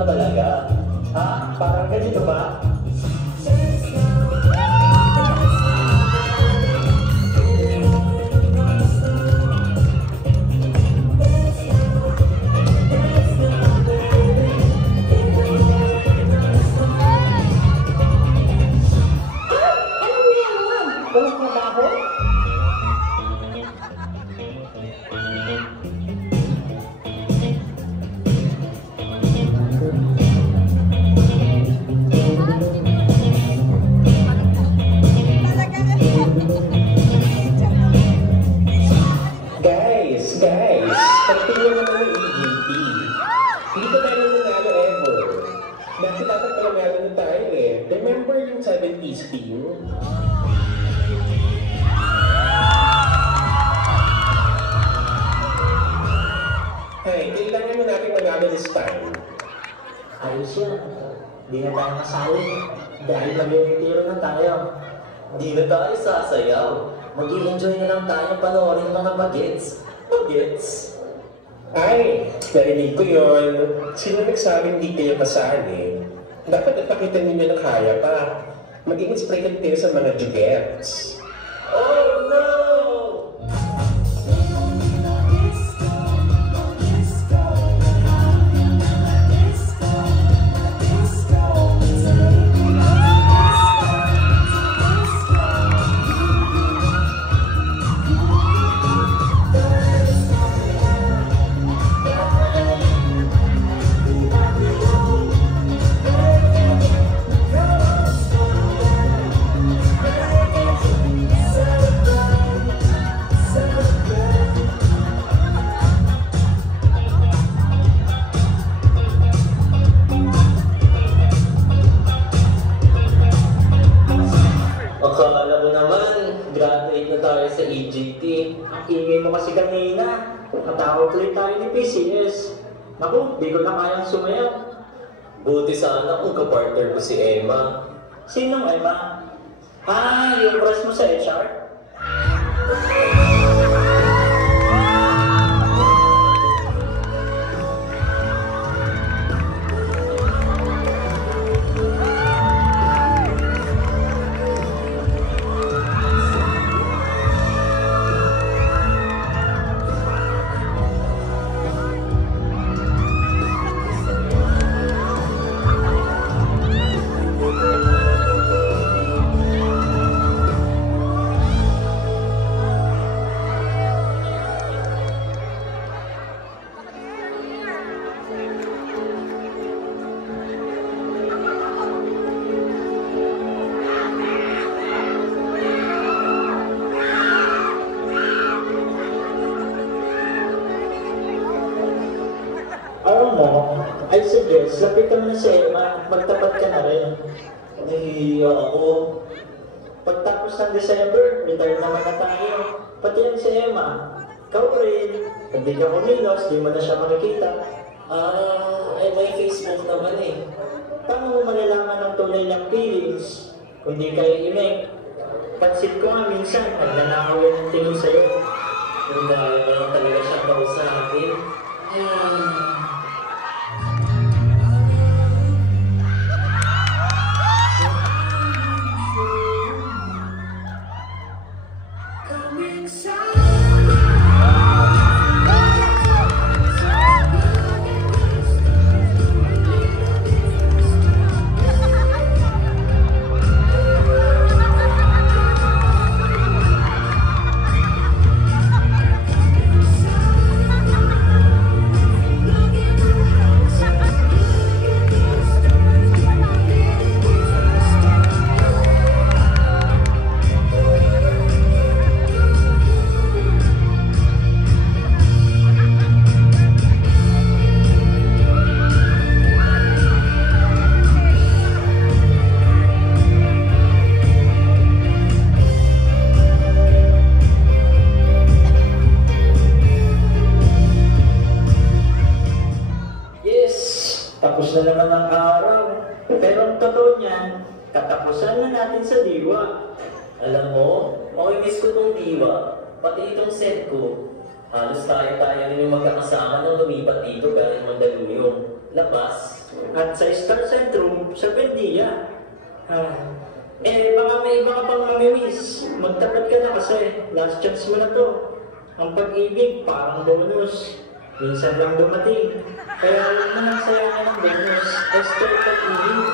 na talaga. Ha? Parang ganito ba? Guys, pagtingin naman ng EGT. Hindi pa tayo nanalo ever. Dati dapat pala meron na tayo eh. Remember yung 70s team? Hey, kailangan mo natin manalo this time. Ayos yan. Di na tayo masali. Dahil mag-retiro na tayo. Di na tayo sasayaw. Mag-i-enjoy na lang tayo panoorin mga bagets. Bagets? Ay, narinig ko yun. Sino nagsabing hindi kayo kasali? Dapat ipakita ninyo na kaya pa. Maging inspired kayo sa mga jugets. Oh no! Akala ko naman, graduate na tayo sa EGT. Ang ingay mo kasi kanina. Natawag ulit tayo ni PCS. Naku, di ko na kayang sumayaw. Buti sana kung kapartner ko si Emma. Sinong Emma? Ah, yung crush mo sa HR? Alam mo, I suggest, lapitan mo na si Emma at magtapat ka na rin. Nahihiya ako. Pagtapos ng December, retire naman na tayo. Pati yan si Emma. Ikaw rin. Hindi ka kumilos, di mo na siya makikita. Ay may Facebook naman eh. Paano mo malalaman ang tunay ng feelings? Kung di kayo imig. Pansin ko nga minsan, nagnanakaw yan ang tingin sa'yo. Kung dahil na lang talaga siya kausapin. Tapos na naman ang araw. Pero ang totoo niyan, katapusan na natin sa diwa. Alam mo, makimiss ko tong diwa. Pati itong set ko. Halos tayo rin yung magkakasama nung lumipat dito galing Mandaluyong. Lapas. At sa Star Centrum, sa Buendia. Baka may iba ka pang mamimiss. Magtapat ka na kasi last chance mo na to. Ang pag-ibig parang bonus. Minsan lang dumating. Pero huwag mo nang sayangin ang bonus. Esther pag-ibig.